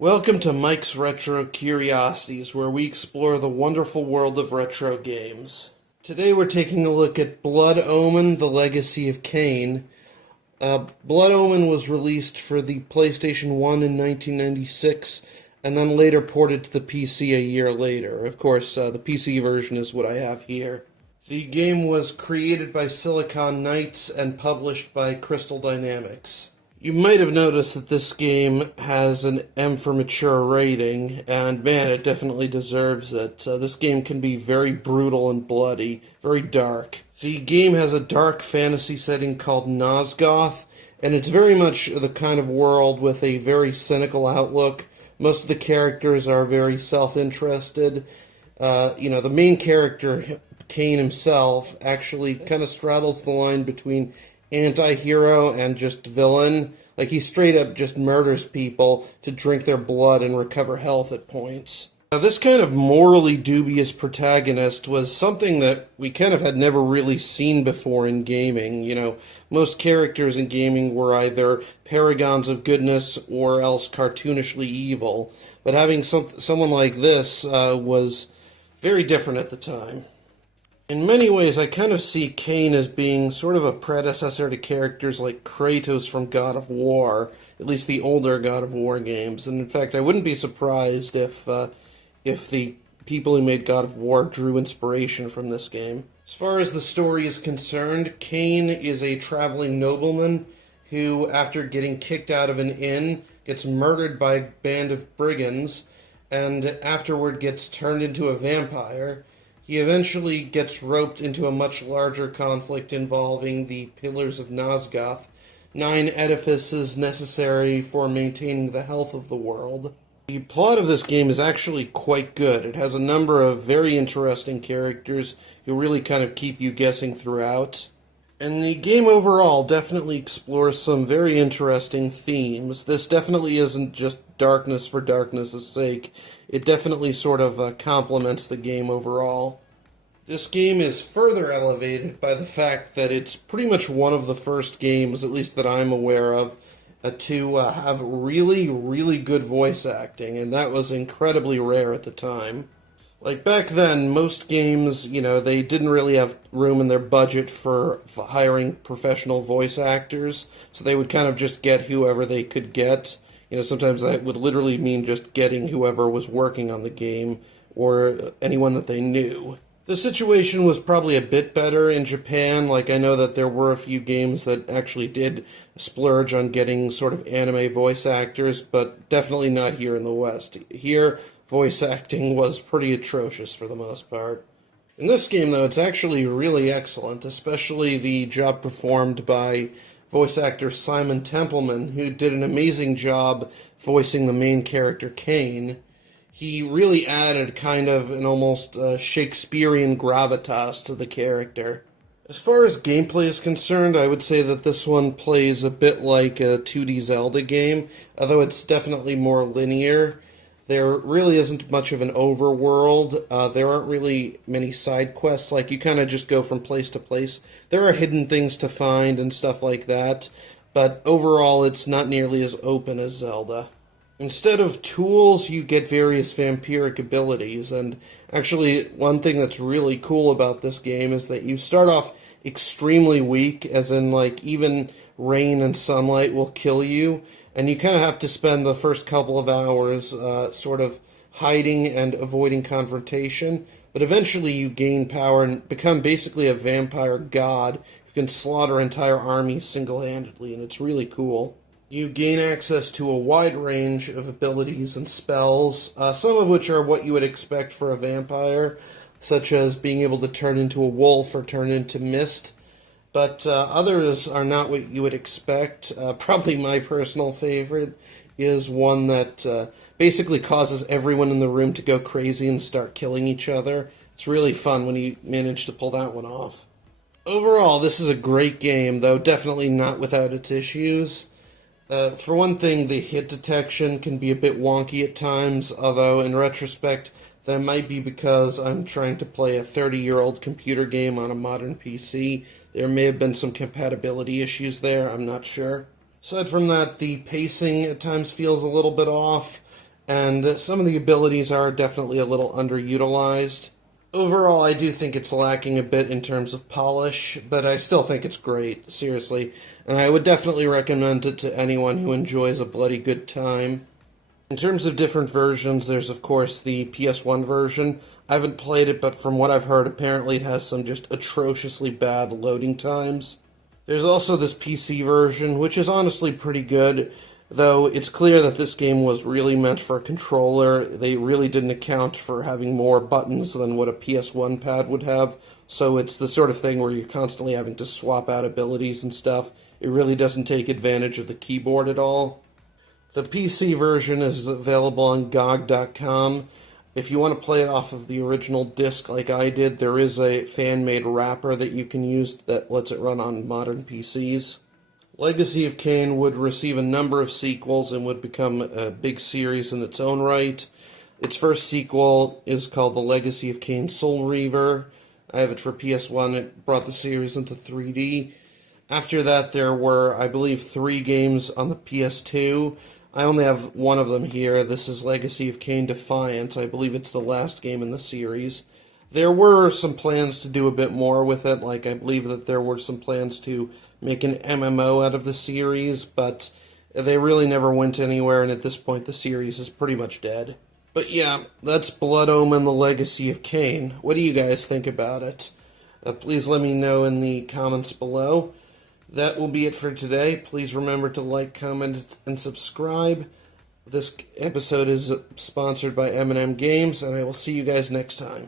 Welcome to Mike's Retro Curiosities, where we explore the wonderful world of retro games. Today we're taking a look at Blood Omen, The Legacy of Kain. Blood Omen was released for the PlayStation 1 in 1996, and then later ported to the PC a year later. Of course, the PC version is what I have here. The game was created by Silicon Knights and published by Crystal Dynamics. You might have noticed that this game has an M for Mature rating, and man, it definitely deserves it. This game can be very brutal and bloody, very dark. The game has a dark fantasy setting called Nosgoth, and it's very much the kind of world with a very cynical outlook. Most of the characters are very self-interested. The main character, Kain himself, actually kind of straddles the line between anti-hero and just villain. Like, he straight up just murders people to drink their blood and recover health at points. Now, this kind of morally dubious protagonist was something that we kind of had never really seen before in gaming. Most characters in gaming were either paragons of goodness or else cartoonishly evil. But having someone like this was very different at the time. In many ways, I kind of see Kain as being sort of a predecessor to characters like Kratos from God of War, at least the older God of War games. And in fact, I wouldn't be surprised if the people who made God of War drew inspiration from this game. As far as the story is concerned, Kain is a traveling nobleman who, after getting kicked out of an inn, gets murdered by a band of brigands, and afterward gets turned into a vampire. He eventually gets roped into a much larger conflict involving the Pillars of Nosgoth, 9 edifices necessary for maintaining the health of the world. The plot of this game is actually quite good. It has a number of very interesting characters who really kind of keep you guessing throughout. And the game overall definitely explores some very interesting themes. This definitely isn't just darkness for darkness' sake. It definitely sort of complements the game overall. This game is further elevated by the fact that it's pretty much one of the first games, at least that I'm aware of, to have really, really good voice acting, and that was incredibly rare at the time. Like, back then, most games, they didn't really have room in their budget for hiring professional voice actors, so they would kind of just get whoever they could get. Sometimes that would literally mean just getting whoever was working on the game, or anyone that they knew. The situation was probably a bit better in Japan. Like, I know that there were a few games that actually did splurge on getting sort of anime voice actors, but definitely not here in the West. Here, voice acting was pretty atrocious for the most part. In this game, though, it's actually really excellent, especially the job performed by voice actor Simon Templeman, who did an amazing job voicing the main character, Kain. He really added kind of an almost Shakespearean gravitas to the character. As far as gameplay is concerned, I would say that this one plays a bit like a 2D Zelda game, although it's definitely more linear. There really isn't much of an overworld. There aren't really many side quests. Like, you kind of just go from place to place. There are hidden things to find and stuff like that, but overall it's not nearly as open as Zelda. Instead of tools, you get various vampiric abilities, and actually one thing that's really cool about this game is that you start off extremely weak, as in, like, even rain and sunlight will kill you, and you kind of have to spend the first couple of hours sort of hiding and avoiding confrontation, but eventually you gain power and become basically a vampire god who can slaughter entire armies single-handedly, and it's really cool. You gain access to a wide range of abilities and spells, some of which are what you would expect for a vampire, such as being able to turn into a wolf or turn into mist, but others are not what you would expect. Probably my personal favorite is one that basically causes everyone in the room to go crazy and start killing each other. It's really fun when you manage to pull that one off. Overall, this is a great game, though definitely not without its issues. For one thing, the hit detection can be a bit wonky at times, although in retrospect, that might be because I'm trying to play a 30-year-old computer game on a modern PC. There may have been some compatibility issues there, I'm not sure. Aside from that, the pacing at times feels a little bit off. and some of the abilities are definitely a little underutilized. Overall, I do think it's lacking a bit in terms of polish, but I still think it's great, seriously, and I would definitely recommend it to anyone who enjoys a bloody good time. In terms of different versions, there's of course the PS1 version. I haven't played it, but from what I've heard, apparently it has some just atrociously bad loading times. There's also this PC version, which is honestly pretty good, though it's clear that this game was really meant for a controller. They really didn't account for having more buttons than what a PS1 pad would have, so it's the sort of thing where you're constantly having to swap out abilities and stuff. It really doesn't take advantage of the keyboard at all. The PC version is available on GOG.com. If you want to play it off of the original disc like I did, there is a fan-made wrapper that you can use that lets it run on modern PCs. Legacy of Kain would receive a number of sequels and would become a big series in its own right. Its first sequel is called The Legacy of Kain Soul Reaver. I have it for PS1. It brought the series into 3D. After that, there were, I believe, 3 games on the PS2. I only have one of them here. This is Legacy of Kain Defiant. I believe it's the last game in the series. There were some plans to do a bit more with it, like I believe that there were some plans to make an MMO out of the series, but they really never went anywhere, and at this point the series is pretty much dead. But yeah, that's Blood Omen, The Legacy of Kain. What do you guys think about it? Please let me know in the comments below. That will be it for today. Please remember to like, comment, and subscribe. This episode is sponsored by M&M Games, and I will see you guys next time.